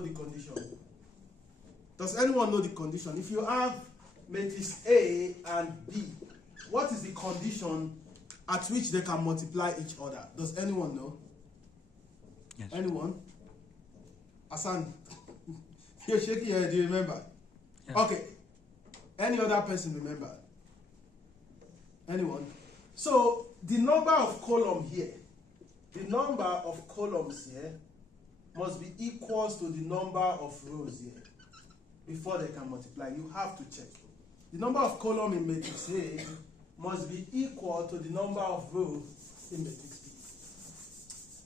know the condition? Does anyone know the condition? If you have matrix A and B, what is the condition at which they can multiply each other? Does anyone know? Yes. Anyone? Hassan, you're shaking your head. Do you remember? Yes. Okay. Any other person remember? Anyone? So the number of columns here, the number of columns here must be equal to the number of rows here before they can multiply. You have to check. The number of columns in matrix A must be equal to the number of rows in matrix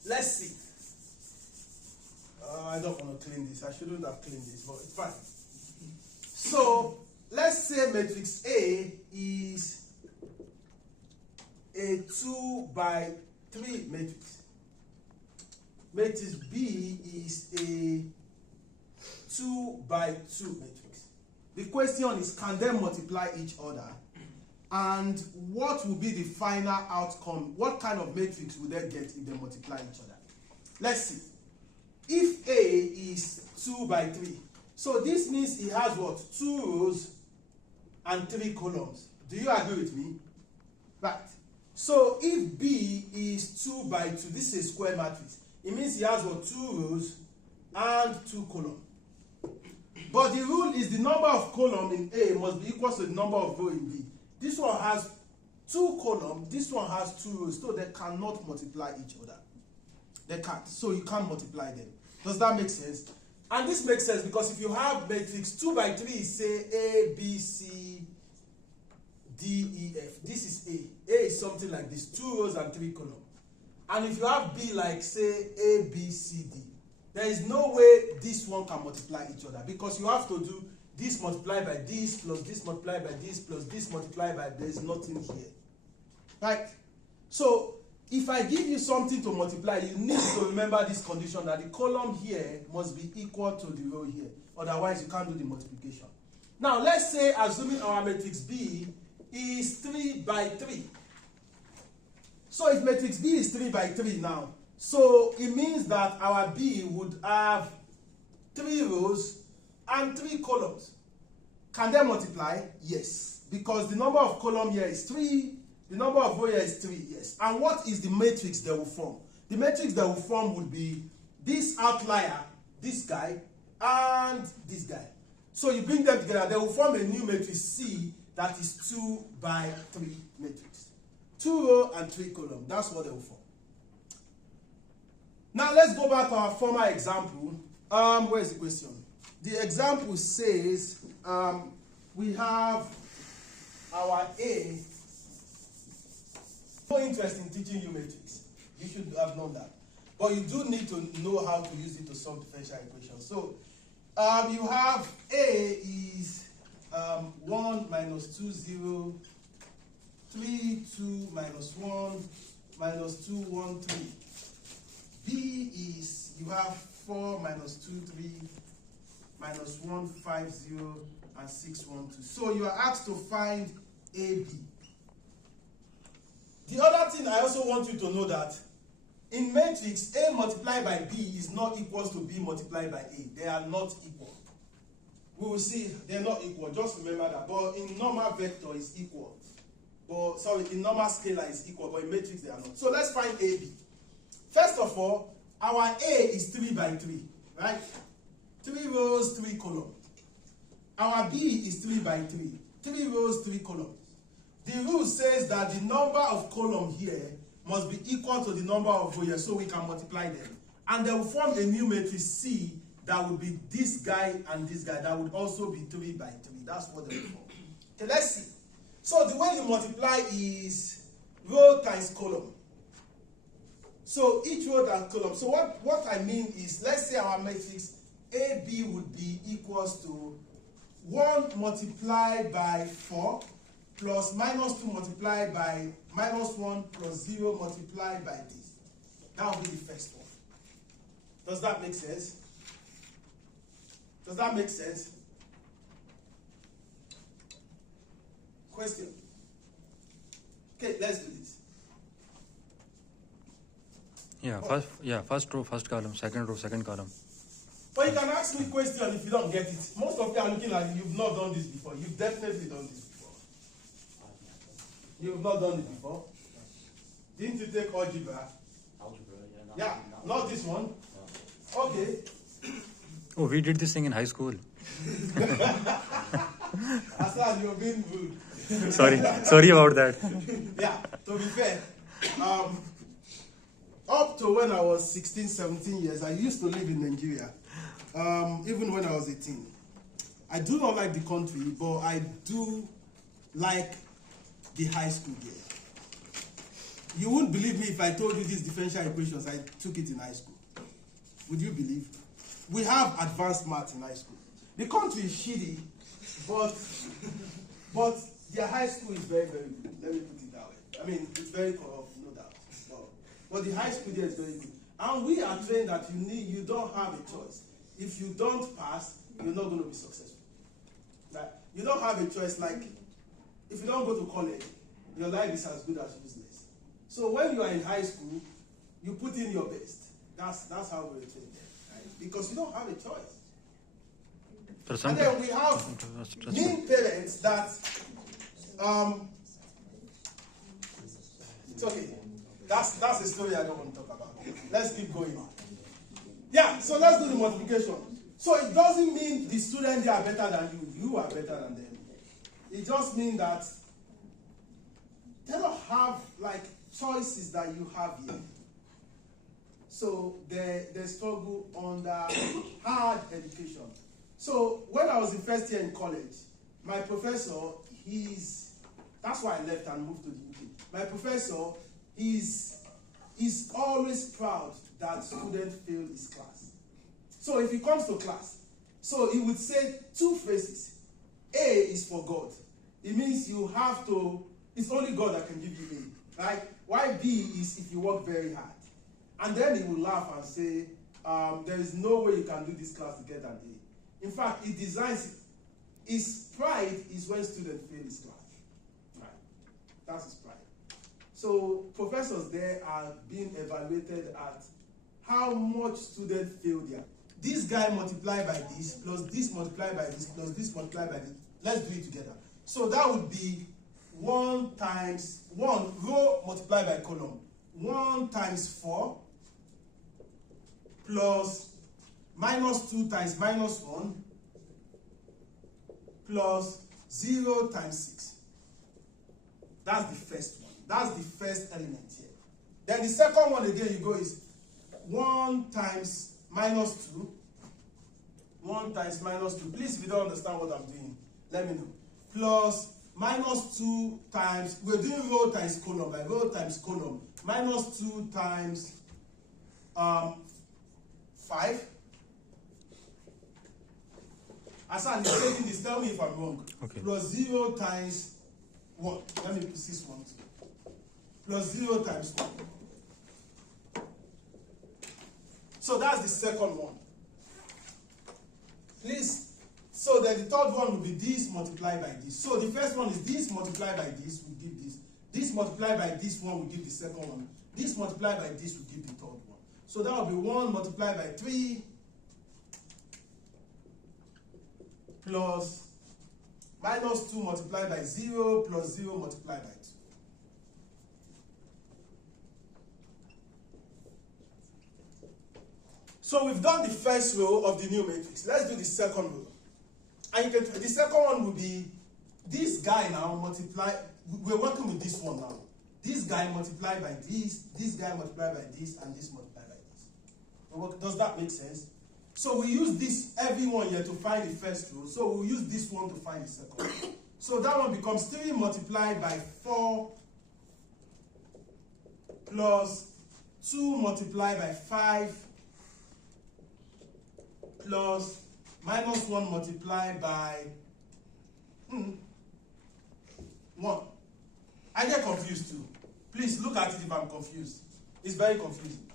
B. Let's see. I don't want to clean this. I shouldn't have cleaned this, but it's fine. So let's say matrix A is a 2 by 3 matrix. Matrix B is a 2 by 2 matrix. The question is, can they multiply each other? And what will be the final outcome? What kind of matrix will they get if they multiply each other? Let's see. If A is 2 by 3, so this means it has what? 2 rows and 3 columns. Do you agree with me? Right. So if B is 2 by 2, this is a square matrix. It means it has what? 2 rows and 2 columns. But the rule is the number of columns in A must be equal to the number of rows in B. This one has 2 columns, this one has 2 rows, so they cannot multiply each other. They can't, so you can't multiply them. Does that make sense? And this makes sense because if you have matrix 2 by 3, say A, B, C, D, E, F. This is A. A is something like this, 2 rows and 3 columns. And if you have B like say A, B, C, D, there is no way this one can multiply each other because you have to do this multiplied by this plus this multiplied by this plus this multiplied by, there is nothing here. Right? So if I give you something to multiply, you need to remember this condition that the column here must be equal to the row here. Otherwise, you can't do the multiplication. Now, let's say, assuming our matrix B is 3 by 3. So if matrix B is 3 by 3 now, so it means that our B would have 3 rows and 3 columns. Can they multiply? Yes. Because the number of columns here is 3. The number of rows here is 3, yes. And what is the matrix they will form? The matrix they will form would be this outlier, this guy, and this guy. So you bring them together, they will form a new matrix C that is 2 by 3 matrix. 2 rows and 3 columns. That's what they will form. Now let's go back to our former example. Where is the question? The example says we have our A. No interest in teaching you matrix. You should have known that. But you do need to know how to use it to solve differential equations. So you have A is 1 minus 2, 0, 3, 2 minus 1, minus 2, 1, 3. B is, you have 4 minus 2, 3, minus 1, 5, 0, and 6, 1, 2. So you are asked to find AB. The other thing I also want you to know that in matrix, A multiplied by B is not equal to B multiplied by A. They are not equal. We will see they are not equal. Just remember that. But in normal vector is equal. But sorry, in normal scalar is equal, but in matrix they are not. So let's find AB. First of all, our A is 3 by 3, right? 3 rows, 3 columns. Our B is 3 by 3. 3 rows, 3 columns. The rule says that the number of columns here must be equal to the number of rows here, so we can multiply them. And they will form a new matrix C that will be this guy and this guy. That would also be 3 by 3. That's what they will form. Okay, let's see. So the way you multiply is row times column. So each row times column. So what I mean is, let's say our matrix AB would be equals to 1 multiplied by 4 plus minus 2 multiplied by minus 1 plus 0 multiplied by this. That will be the first one. Does that make sense? Does that make sense? Question. Okay, let's do this. First row, first column, second row, second column. But you can ask me a question if you don't get it. Most of you are looking at you've not done this before. You've definitely done this before. You've not done it before. Didn't you take algebra? Algebra, Yeah, not this one. Okay. Oh, we did this thing in high school. Aslan, you're being rude. Sorry about that. Yeah, to be fair, up to when I was 16, 17 years, I used to live in Nigeria, even when I was 18. I do not like the country, but I do like the high school there. You wouldn't believe me if I told you these differential equations, I took it in high school. Would you believe? We have advanced math in high school. The country is shitty, but their high school is very, very good. Let me put it that way. I mean, it's very corrupt, no doubt. But the high school there is very good. And we are trained that you don't have a choice. If you don't pass, you're not going to be successful. Like, you don't have a choice. Like, if you don't go to college, your life is as good as useless. So when you are in high school, you put in your best. That's how we're trained there, right? Because you don't have a choice. And then we have mean parents that it's okay. That's a story I don't want to talk about. Let's keep going on. Yeah, so let's do the multiplication. So it doesn't mean the students are better than you. You are better than them. It just means that they don't have like choices that you have here. So they struggle under hard education. So when I was in first year in college, my professor, that's why I left and moved to the UK. My professor is always proud that students fail his class. So if he comes to class, so he would say two phrases. A is for God. It means you have to, it's only God that can give you A. Right? Why B is if you work very hard. And then he will laugh and say, there is no way you can do this class to get an A. In fact, he designs it. His pride is when students fail his class. Right? That's his pride. So professors there are being evaluated at how much students fail there. This guy multiplied by this, plus this multiplied by this, plus this multiplied by this. Let's do it together. So that would be 1 times 1 row multiplied by column. 1 times 4 plus minus 2 times minus 1 plus 0 times 6. That's the first one. That's the first element here. Then the second one again you go is 1 times minus 2. 1 times minus 2. Please, if you don't understand what I'm doing, let me know. Plus minus 2 times, we're doing row times column, by row times column. Minus 2 times 5. Asan, you're taking this, tell me if I'm wrong. Okay. Plus 0 times 1. Let me put this one too. Plus 0 times 1. So that's the second one. Please, so then the third one will be this multiplied by this. So the first one is this multiplied by this will give this. This multiplied by this one will give the second one. This multiplied by this will give the third one. So that will be 1 multiplied by 3 plus minus 2 multiplied by 0 plus 0 multiplied by 2. So we've done the first row of the new matrix. Let's do the second row. And you can, the second one will be this guy now multiply. We're working with this one now. This guy multiplied by this guy multiplied by this, and this multiplied by this. Does that make sense? So we use this every one here to find the first row. So we'll use this one to find the second row. So that one becomes 3 multiplied by 4 plus 2 multiplied by 5 plus minus 1 multiplied by 1. I get confused too. Please look at it if I'm confused. It's very confusing.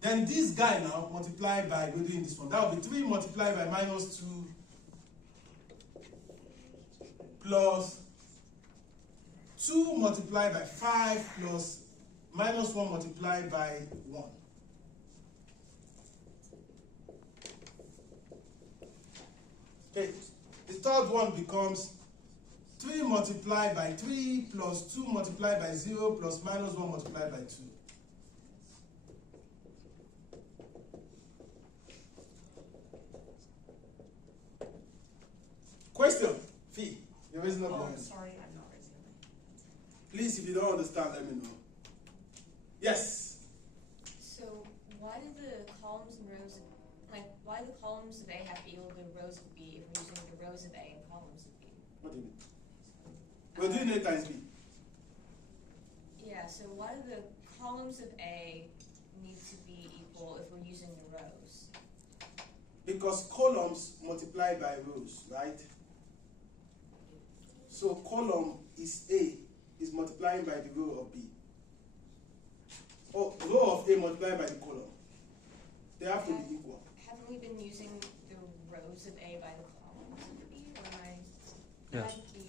Then this guy now multiplied by, we're doing this one. That will be 3 multiplied by minus 2 plus 2 multiplied by 5 plus minus 1 multiplied by 1. Okay, the third one becomes 3 multiplied by 3 plus 2 multiplied by 0 plus minus 1 multiplied by 2. Question, Fee, you're raising up your hand. Sorry, I'm not raising my. Please, if you don't understand, let me know. Yes. So why do the columns and rows, why do the columns of A have to equal the rows of B if we're using the rows of A and columns of B? What do you mean? We're doing A times B. Yeah, so why do the columns of A need to be equal if we're using the rows? Because columns multiply by rows, right? So column is A, is multiplying by the row of B. Or row of A multiplied by the column. They have to be equal. Haven't we been using the rows of A by the columns of B? Or am I Yes. might be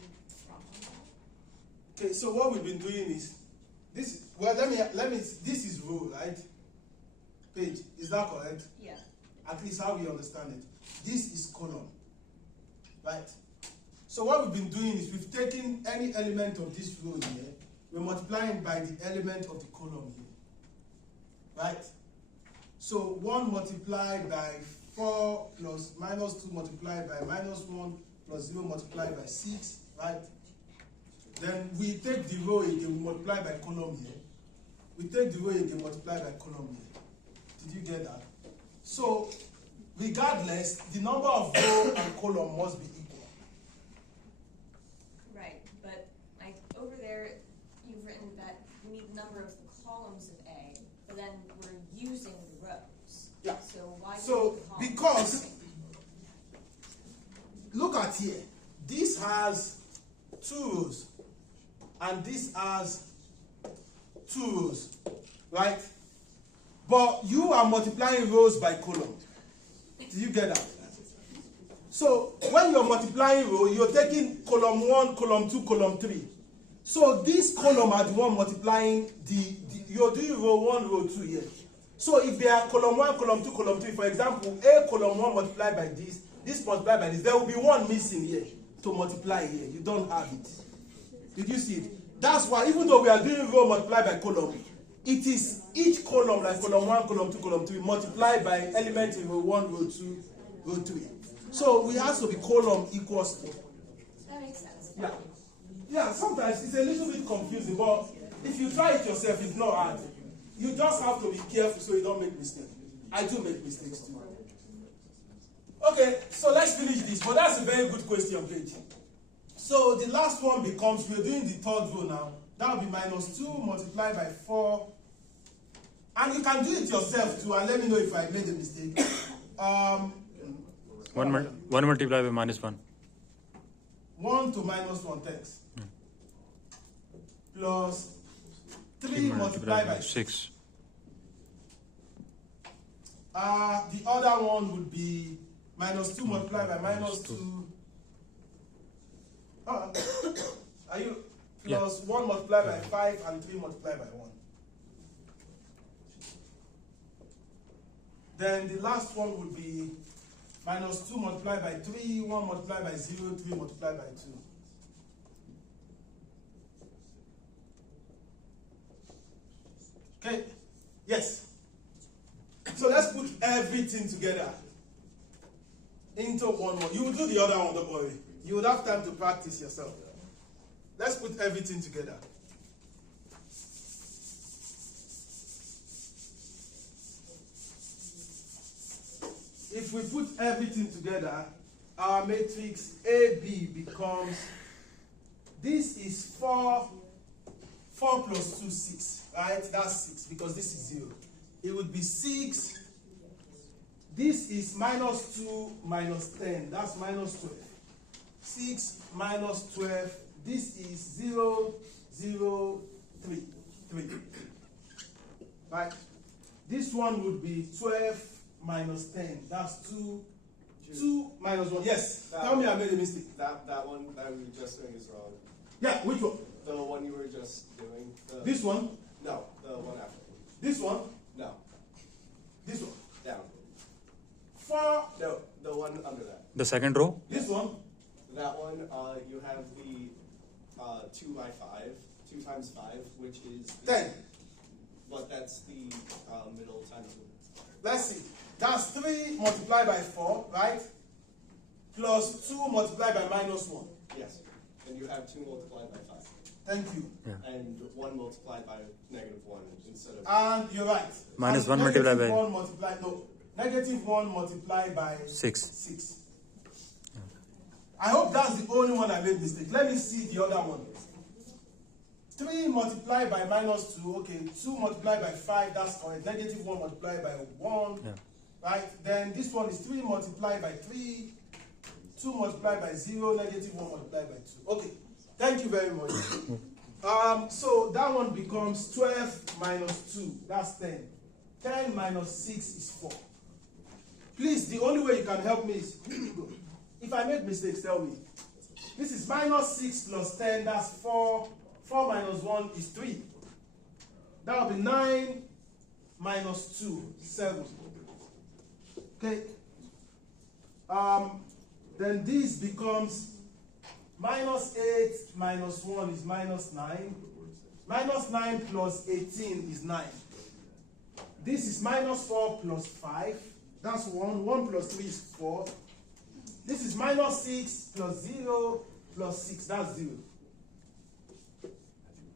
wrong on that? Okay, so what we've been doing is this. Well, let me. This is row, right? Page, is that correct? Yeah. At least how we understand it. This is column, right? So what we've been doing is we've taken any element of this row here, we're multiplying by the element of the column here, right? So 1 multiplied by 4 plus minus 2 multiplied by minus 1 plus 0 multiplied by 6, right? Then we take the row again, we multiply by column here. We take the row again, multiply by column here. Did you get that? So, regardless, the number of row and column must be equal. Right, but over there, you've written that we need the number of the columns of A, but then we're using the rows. Yeah. So why do we So, need the columns? because, look at here. This has 2 rows, and this has 2 rows, right? But you are multiplying rows by column. Do you get that? So when you're multiplying row, you're taking column 1, column 2, column 3. So this column are the one multiplying you're doing row 1, row 2 here. So if they are column 1, column 2, column 3, for example, A column 1 multiplied by this multiplied by this, there will be 1 missing here to multiply here. You don't have it. Did you see it? That's why even though we are doing row multiplied by column, it is each column, like column 1, column 2, column 3, multiplied by element in row 1, row 2, row 3. So we have to be column equals to. That makes sense. Yeah. Yeah, sometimes it's a little bit confusing, but if you try it yourself, it's not hard. You just have to be careful so you don't make mistakes. I do make mistakes too. Okay, so let's finish this. But that's a very good question, Paige. So the last one becomes, we're doing the third row now. That will be minus 2 multiplied by 4. And you can do it yourself too, and let me know if I made a mistake. 1 multiplied by minus 1. 1 to minus 1, thanks. Plus 3 multiplied by 6. The other one would be minus 2 multiplied by minus 2. Are you? Plus 1 multiplied by 5 and 3 multiplied by 1. Then the last one would be minus 2 multiplied by 3, 1 multiplied by 0, 3 multiplied by 2. Okay? Yes. So let's put everything together into one more. You will do the other one, don't worry. You will have time to practice yourself. Let's put everything together. If we put everything together, our matrix AB becomes, this is 4 plus 2, 6, right? That's 6 because this is 0. It would be 6. This is minus 2 minus 10. That's minus 12. 6 minus 12. This is 0, 0, 3. 3. Right? This one would be 12 minus 10. That's 2. 2 minus 1. Yes. Tell me I made a mistake. That one that we were just doing is wrong. Yeah, which one? The one you were just doing. This one? No, the one after. This one? No, This one? down. 4. No, the one under that. The second row? This one. That one, you have the 2 by 5, 2 times 5, which is 10. But that's the middle times. Let's see. That's 3 multiplied by 4, right? Plus 2 multiplied by minus 1. Yes. And you have 2 multiplied by 5. Thank you. Yeah. And 1 multiplied by -1 instead of. And you're right. Minus And 1 multiplied by. -1 multiplied, no. -1 multiplied by 6. 6. I hope that's the only one I made mistake. Let me see the other one. 3 multiplied by -2, okay. 2 multiplied by 5, that's correct. -1 multiplied by 1, Yeah. right? Then this one is 3 multiplied by 3, 2 multiplied by 0, -1 multiplied by 2. Okay, thank you very much. So that one becomes 12 minus 2, that's 10. 10 minus 6 is 4. Please, the only way you can help me is, if I make mistakes, tell me. This is -6 plus 10, that's 4. 4 minus 1 is 3. That will be 9 minus 2, 7. Okay. Then this becomes -8 minus 1 is -9. -9 plus 18 is 9. This is -4 plus 5. That's 1. 1 plus 3 is 4. This is -6 plus 0 plus 6. That's 0.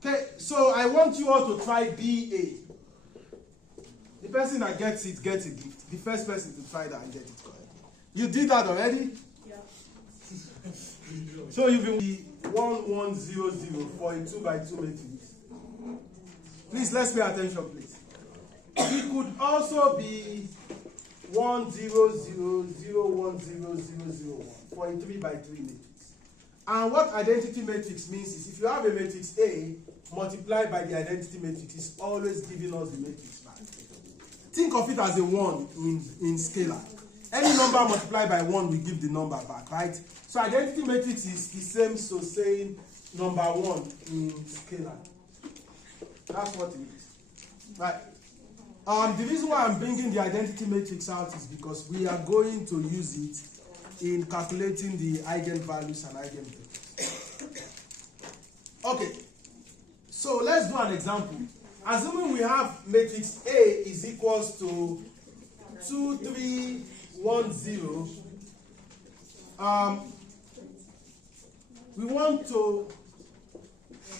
Okay, so I want you all to try BA. The person that gets it gets a gift. The first person to try that and get it correct. You did that already? Yeah. So you will be 1100 for a 2 by 2 matrix. Please, let's pay attention, please. It could also be 100010001 for a 3 by 3 matrix. And what identity matrix means is if you have a matrix A multiplied by the identity matrix, it's always giving us the matrix back. Think of it as a 1 in scalar. Any number multiplied by 1 will give the number back, right? So identity matrix is the same so saying number 1 in scalar. That's what it is. Right. The reason why I'm bringing the identity matrix out is because we are going to use it in calculating the eigenvalues and eigenvectors. Okay, so let's do an example. Assuming we have matrix A is equals to 2, 3, 1, 0. We want to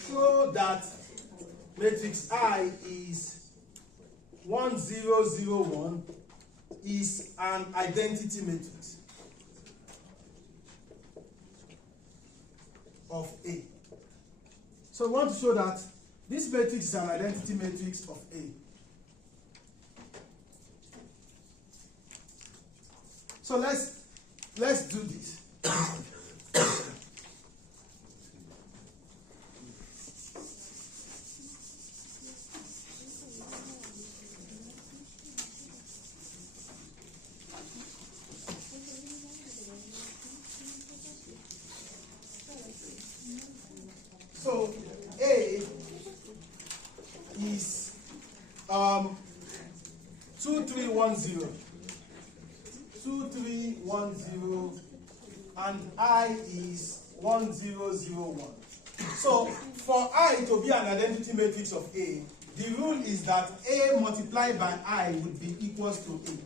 show that matrix I is 1, 0, 0, 1 is an identity matrix of A. So we want to show that this matrix is an identity matrix of A. So let's do this. So A is 2310, 2310, and I is 1001. So for I to be an identity matrix of A, the rule is that A multiplied by I would be equals to A.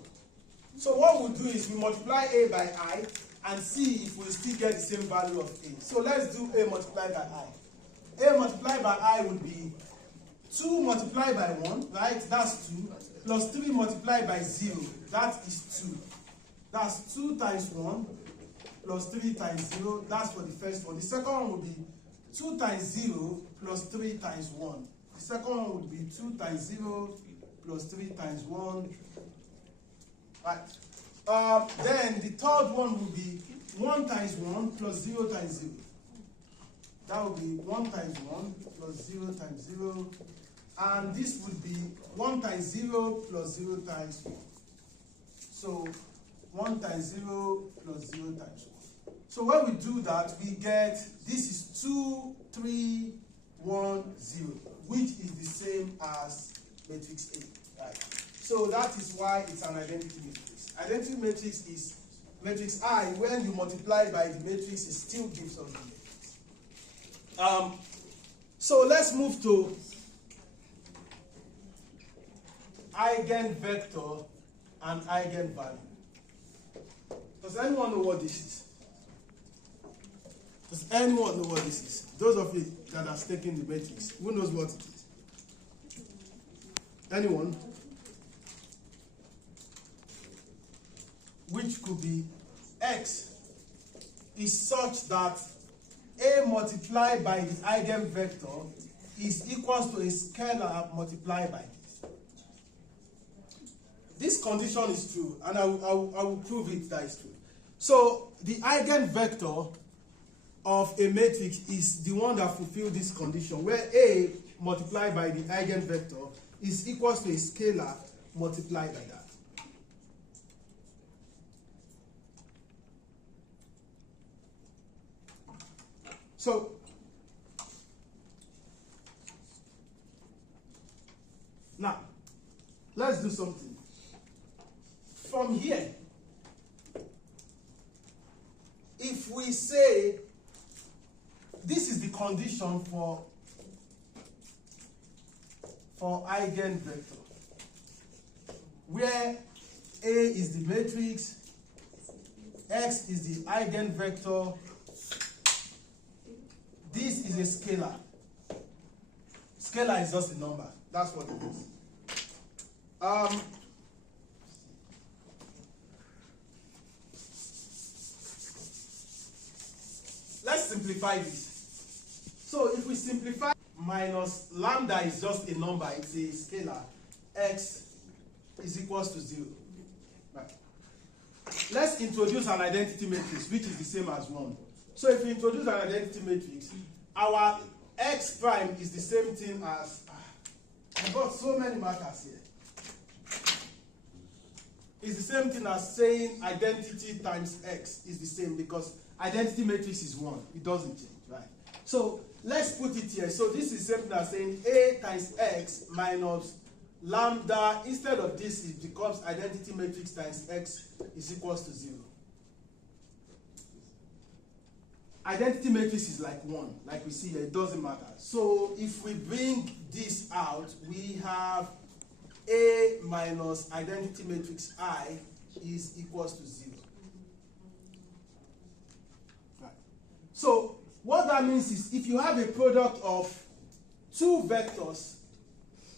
So what we'll do is we multiply A by I and see if we still get the same value of A. So let's do A multiplied by I. A multiplied by I would be 2 multiplied by 1, right? That's 2. Plus 3 multiplied by 0, that is 2. That's 2 times 1 plus 3 times 0. That's for the first one. The second one would be 2 times 0 plus 3 times 1. The second one would be 2 times 0 plus 3 times 1. Right. Then the third one would be 1 times 1 plus 0 times 0. That would be 1 times 1 plus 0 times 0. And this would be 1 times 0 plus 0 times 1. So 1 times 0 plus 0 times 1. So when we do that, we get this is 2, 3, 1, 0, which is the same as matrix A. Right? So that is why it's an identity matrix. Identity matrix is matrix I. When you multiply by the matrix, it still gives us the matrix. So let's move to eigenvector and eigenvalue. Does anyone know what this is? Does anyone know what this is? Those of you that are taking the matrix, who knows what it is? Anyone? Which could be x is such that A multiplied by the eigenvector is equals to a scalar multiplied by this. This condition is true, and I will prove it that is true. So the eigenvector of a matrix is the one that fulfills this condition, where A multiplied by the eigenvector is equals to a scalar multiplied by that. So now let's do something. From here, if we say this is the condition for eigenvector, where A is the matrix, X is the eigenvector, this is a scalar. Scalar is just a number. That's what it is. Let's simplify this. So if we simplify, minus lambda is just a number, it's a scalar. X is equals to 0. Right. Let's introduce an identity matrix, which is the same as 1. So if we introduce an identity matrix, our x prime is the same thing as, I've got so many markers here. It's the same thing as saying identity times x is the same, because identity matrix is 1. It doesn't change, right? So let's put it here. So this is the same thing as saying A times x minus lambda. Instead of this, it becomes identity matrix times x is equals to 0. Identity matrix is like 1, like we see here, it doesn't matter. So if we bring this out, we have A minus identity matrix I is equals to 0. Right. So what that means is if you have a product of two vectors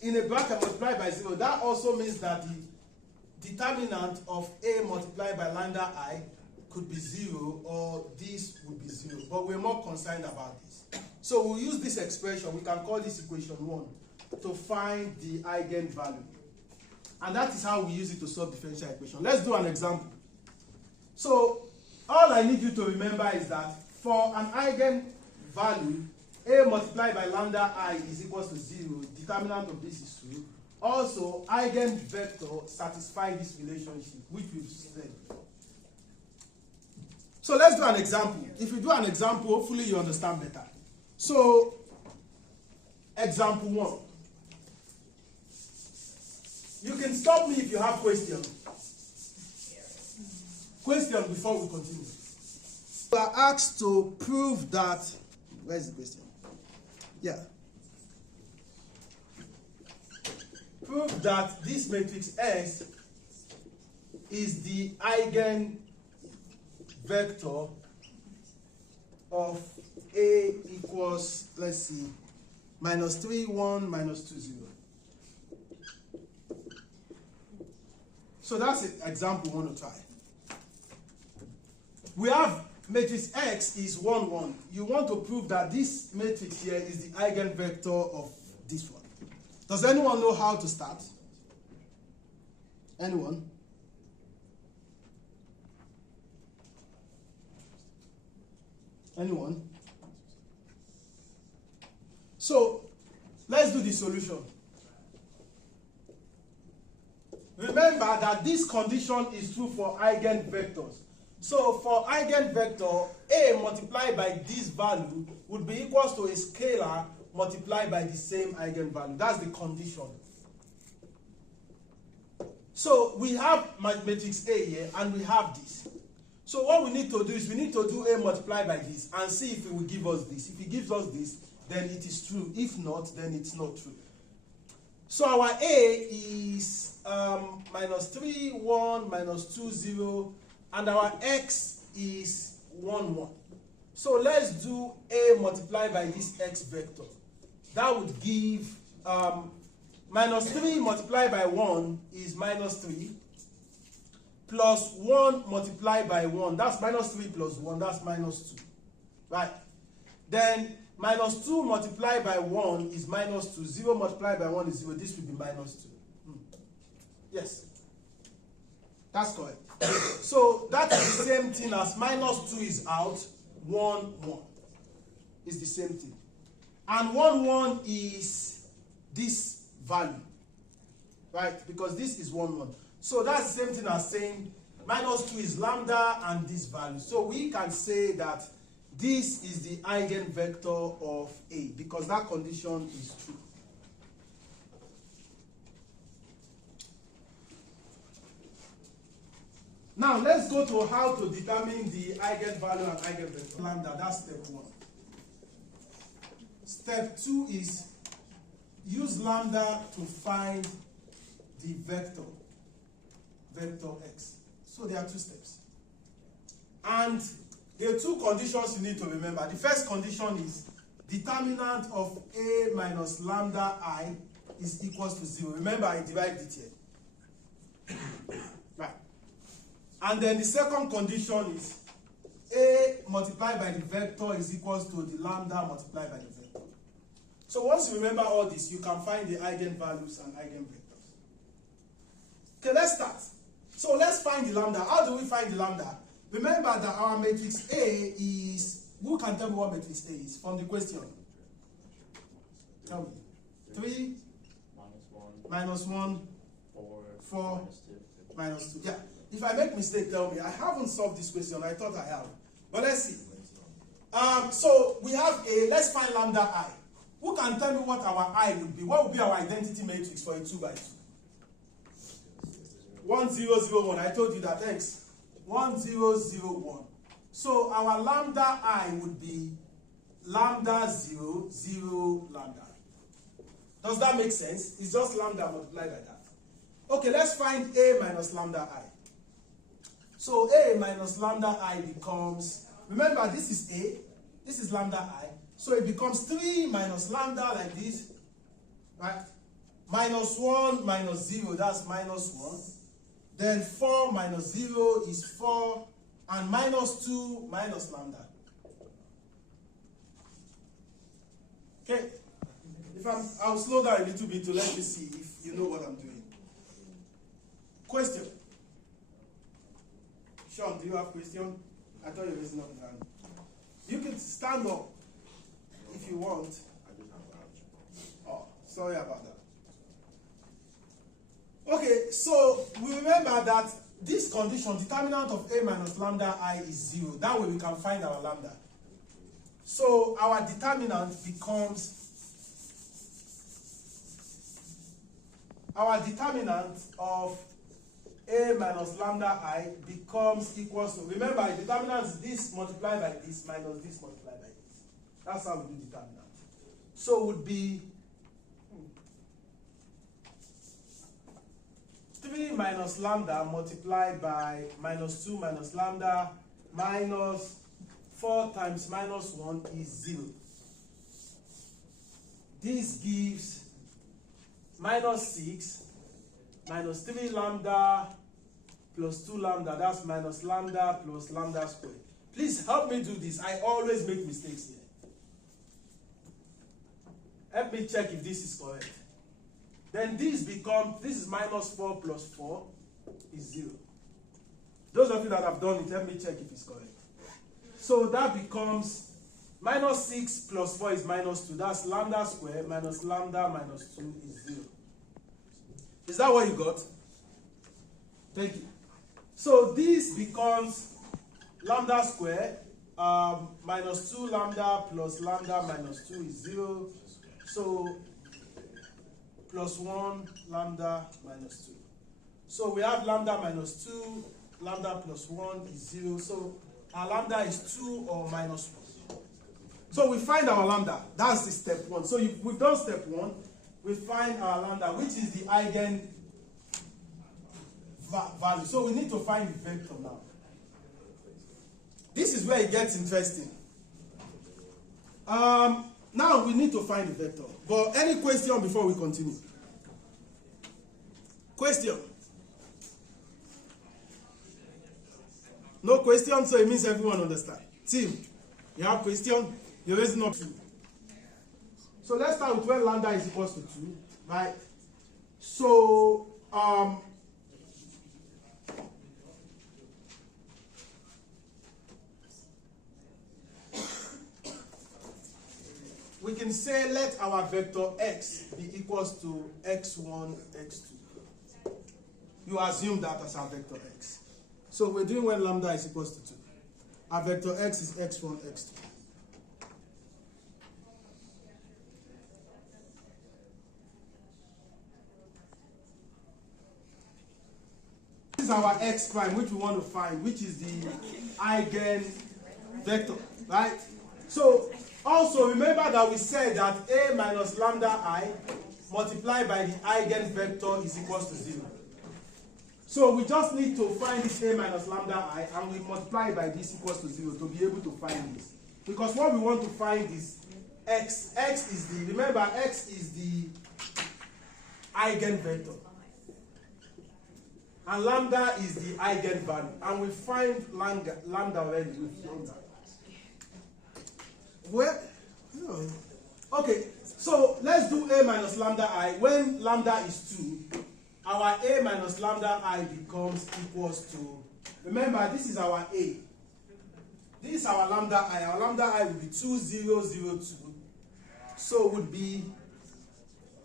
in a bracket multiplied by 0, that also means that the determinant of A multiplied by lambda I could be 0, or this would be 0, but we're more concerned about this. So we'll use this expression, we can call this equation 1, to find the eigenvalue. And that is how we use it to solve differential equation. Let's do an example. So all I need you to remember is that for an eigenvalue, A multiplied by lambda I is equals to 0, determinant of this is true. Also, eigenvector satisfies this relationship, which we've said. So let's do an example. If you do an example, hopefully you understand better. So, example 1. You can stop me if you have questions. Question before we continue. We are asked to prove that. Where's the question? Yeah. Prove that this matrix S is the eigenvector of A equals, let's see, minus 3, 1, minus 2, 0. So that's it, example 1 to try. We have matrix X is 1, 1. You want to prove that this matrix here is the eigenvector of this one. Does anyone know how to start? Anyone? Anyone? So, let's do the solution. Remember that this condition is true for eigenvectors. So, for eigenvector, A multiplied by this value would be equals to a scalar multiplied by the same eigenvalue. That's the condition. So we have matrix A here, and we have this. So what we need to do is we need to do A multiplied by this and see if it will give us this. If it gives us this, then it is true. If not, then it's not true. So our A is minus 3, 1, minus 2, 0, and our X is 1, 1. So let's do A multiplied by this X vector. That would give minus 3 multiplied by 1 is minus 3, plus 1 multiplied by 1, that's minus 3 plus 1, that's minus 2. Right? Then minus 2 multiplied by 1 is minus 2. 0 multiplied by 1 is 0. This will be minus 2. Yes. That's correct. So that is the same thing as minus 2 is out, 1, 1. It's the same thing. And 1, 1 is this value. Right? Because this is 1, 1. So that's the same thing as saying minus 2 is lambda and this value. So we can say that this is the eigenvector of A because that condition is true. Now let's go to how to determine the eigenvalue and eigenvector. Lambda, that's step 1. Step 2 is use lambda to find the vector x. So there are 2 steps. And there are 2 conditions you need to remember. The first condition is determinant of A minus lambda I is equals to 0. Remember, I derived it here. Right. And then the second condition is A multiplied by the vector is equals to the lambda multiplied by the vector. So once you remember all this, you can find the eigenvalues and eigenvectors. Okay, let's start. So let's find the lambda. How do we find the lambda? Remember that our matrix A is, who can tell me what matrix A is from the question? Tell me. 3 minus 1 4 minus 2. Yeah. If I make mistake, tell me. I haven't solved this question. I thought I have. But let's see. So we have A. Let's find lambda I. Who can tell me what our I would be? What would be our identity matrix for a 2 by 2? 1 0 0 1. I told you that. Thanks. 1 0 0 1. So our lambda I would be lambda 0 0 lambda. Does that make sense? It's just lambda multiplied by that. Okay, let's find A minus lambda I. So A minus lambda I becomes, remember this is A, this is lambda I. So it becomes 3 minus lambda like this, right? Minus 1 minus 0, that's minus 1. Then 4 minus 0 is 4, and minus 2 minus lambda. Okay, I'll slow down a little bit to let you see if you know what I'm doing. Question. Sean, do you have a question? I thought you were raising up your hand. You can stand up if you want. Oh, sorry about that. Okay, so we remember that this condition, determinant of A minus lambda I is 0. That way we can find our lambda. So our determinant becomes, our determinant of A minus lambda I becomes equals to, remember the determinant is this multiplied by this minus this multiplied by this. That's how we do determinant. So it would be 3 minus lambda multiplied by minus 2 minus lambda minus 4 times minus 1 is 0. This gives minus 6 minus 3 lambda plus 2 lambda, that's minus lambda plus lambda squared. Please help me do this. I always make mistakes here. Help me check if this is correct. Then this becomes, this is minus 4 plus 4 is 0. Those of you that have done it, help me check if it's correct. So that becomes minus 6 plus 4 is minus 2. That's lambda squared minus lambda minus 2 is 0. Is that what you got? Thank you. So this becomes lambda squared minus 2 lambda plus lambda minus 2 is 0. So plus 1 lambda minus 2. So we have lambda minus 2, lambda plus 1 is 0. So our lambda is 2 or minus 1. So we find our lambda. That's the step 1. So if we've done step 1, we find our lambda, which is the eigenvalue. So we need to find the vector now. This is where it gets interesting. Now we need to find the vector. But any question before we continue? Question? No question, so it means everyone understands. Team, you have question? You're raising up 2. So let's start with when lambda is equal to 2, right? So, we can say let our vector x be equals to x1, x2. You assume that as our vector x. So we're doing when lambda is equals to 2. Our vector x is x1, x2. This is our x prime, which we want to find, which is the eigenvector, right? So also remember that we said that a minus lambda I multiplied by the eigenvector is equals to 0. So we just need to find this a minus lambda I, and we multiply by this equals to 0 to be able to find this. Because what we want to find is x. X is the, remember, x is the eigenvector. And lambda is the eigenvalue. And we find lambda already. We've done that. Where? No. Okay, so let's do a minus lambda I. When lambda is 2, our a minus lambda I becomes equals to, remember, this is our a. This is our lambda I. Our lambda I will be 2, 0, 0, 2. So would be,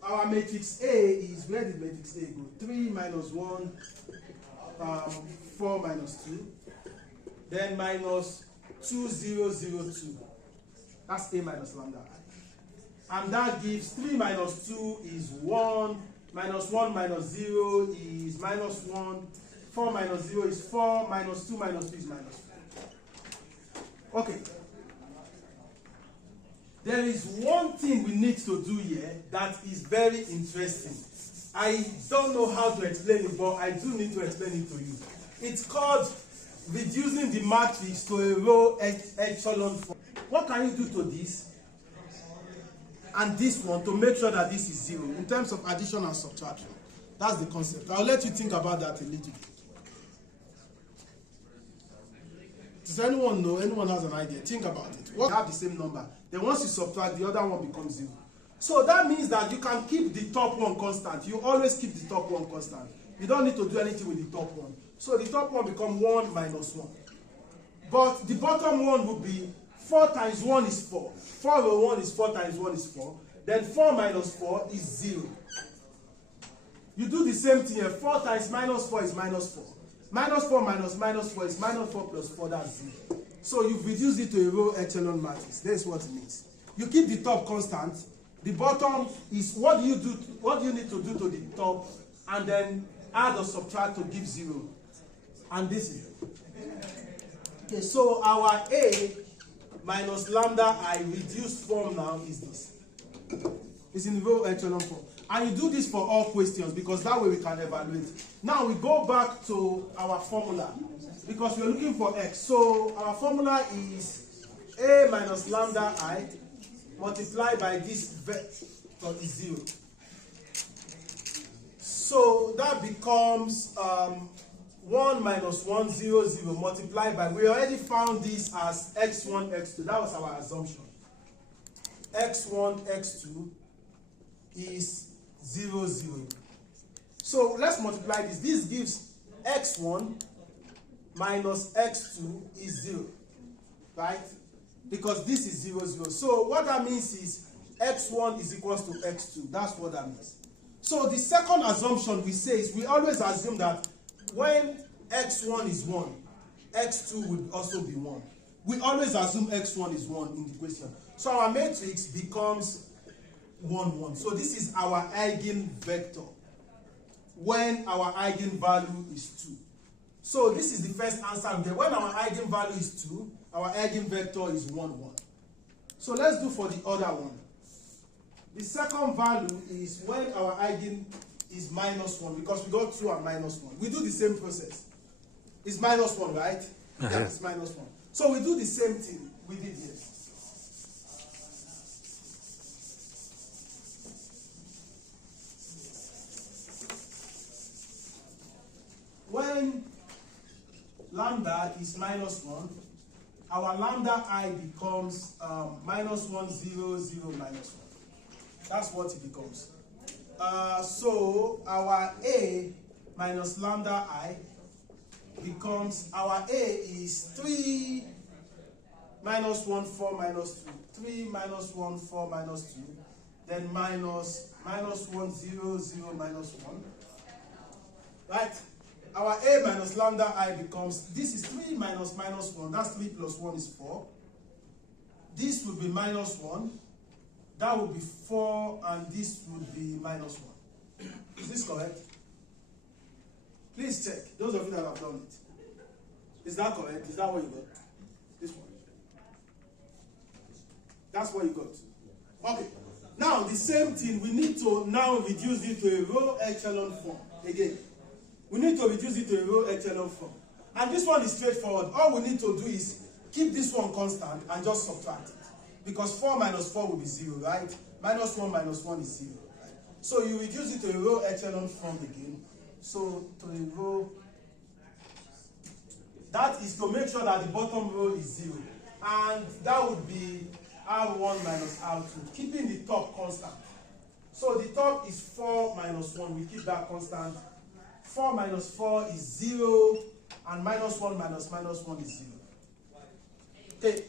our matrix A is, where did matrix A go? 3 minus 1, 4 minus 2. Then minus 2, 0, 0, 2. That's a minus lambda I. And that gives 3 minus 2 is 1. Minus 1 minus 0 is minus 1. 4 minus 0 is 4. Minus 2 minus 2 is minus 4. Okay. There is one thing we need to do here that is very interesting. I don't know how to explain it, but I do need to explain it to you. It's called reducing the matrix to a row echelon form. What can you do to this and this one to make sure that this is 0 in terms of addition and subtraction? That's the concept. I'll let you think about that a little bit. Does anyone know? Anyone has an idea? Think about it. What have the same number? Then once you subtract, the other one becomes 0. So that means that you can keep the top one constant. You always keep the top one constant. You don't need to do anything with the top one. So the top one becomes 1 minus 1. But the bottom one would be 4 times 1 is 4. 4 over 1 is 4 times 1 is 4. Then 4 minus 4 is 0. You do the same thing here. 4 times minus 4 is minus 4. Minus 4 minus minus 4 is minus 4 plus 4, that's 0. So you've reduced it to a row echelon matrix. That's what it means. You keep the top constant. The bottom is, what do you need to do to the top, and then add or subtract to give 0. And this is it. Okay, so our A minus lambda I reduced form now is this. It's in row echelon form. And you do this for all questions because that way we can evaluate. Now we go back to our formula because we're looking for x. So our formula is A minus lambda I multiplied by this vector is 0. So that becomes 1 minus 1, 0, 0 multiplied by, we already found this as x1, x2. That was our assumption. x1, x2 is 0, 0. So let's multiply this. This gives x1 minus x2 is 0. Right? Because this is 0, 0. So what that means is x1 is equals to x2. That's what that means. So the second assumption we say is we always assume that when x1 is 1, x2 would also be 1. We always assume x1 is 1 in the question. So our matrix becomes 1, 1. So this is our eigenvector. when our eigenvalue is 2. So this is the first answer. When our eigenvalue is 2, our eigenvector is 1, 1. So let's do for the other one. The second value is when our eigen is -1, because we got 2 and -1. We do the same process. It's -1, right? Yeah, it's -1. So we do the same thing we did here. When lambda is -1, our lambda I becomes -1, 0, 0, -1. That's what it becomes. So our A minus lambda I becomes, our A is 3 -1, 4, -2. 3 -1, 4, -2. Then -1, 0, 0, -1. Right? Our A minus lambda I becomes, this is 3 minus -1, that's 3 plus 1 is 4. This would be -1, that would be 4, and this would be -1. Is this correct? Please check, those of you that have done it. Is that correct? Is that what you got? This one. That's what you got. Okay. Now, the same thing, we need to now reduce it to a row echelon form. Again, we need to reduce it to a row echelon form. And this one is straightforward. All we need to do is keep this one constant and just subtract it. Because 4 minus 4 will be 0, right? -1 minus 1 is 0. Right? So you reduce it to a row echelon form again. So to a row, that is to make sure that the bottom row is 0. And that would be R1 minus R2, keeping the top constant. So the top is 4 minus 1, we keep that constant. 4 minus 4 is 0, and -1 minus -1 is 0. Okay.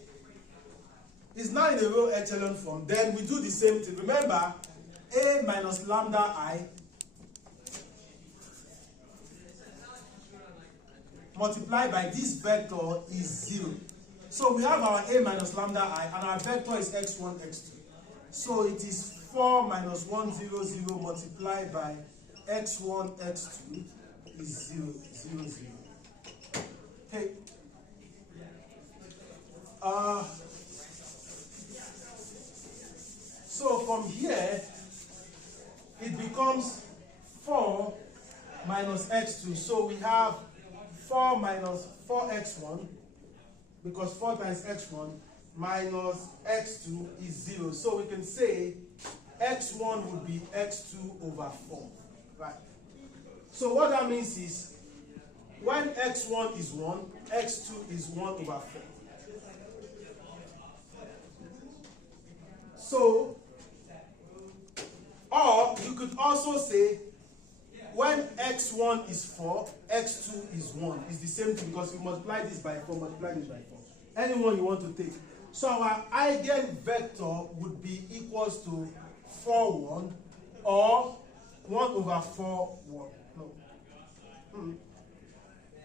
It's now in a row echelon form. Then we do the same thing. Remember, A minus lambda I multiplied by this vector is 0. So we have our A minus lambda I, and our vector is x1, x2. So it is 4 minus 1, 0, 0 multiplied by x1, x2 is 0, 0, 0. Okay. So from here, it becomes 4 minus x2. So we have 4 minus 4x1, because 4 times x1 minus x2 is 0. So we can say x1 would be x2 over 4. Right? So what that means is, when x1 is 1, x2 is 1 over 4. So, or you could also say, when x1 is 4, x2 is 1. It's the same thing, because you multiply this by 4, multiply this by 4. Anyone you want to take. So our eigenvector would be equals to 4, 1, or 1 over 4, 1. No.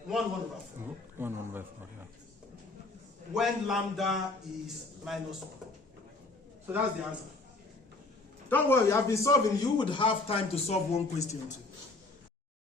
1 over 4. 1 by 4, yeah. When lambda is -1. So that's the answer. Don't worry, I've been solving. You would have time to solve one question too.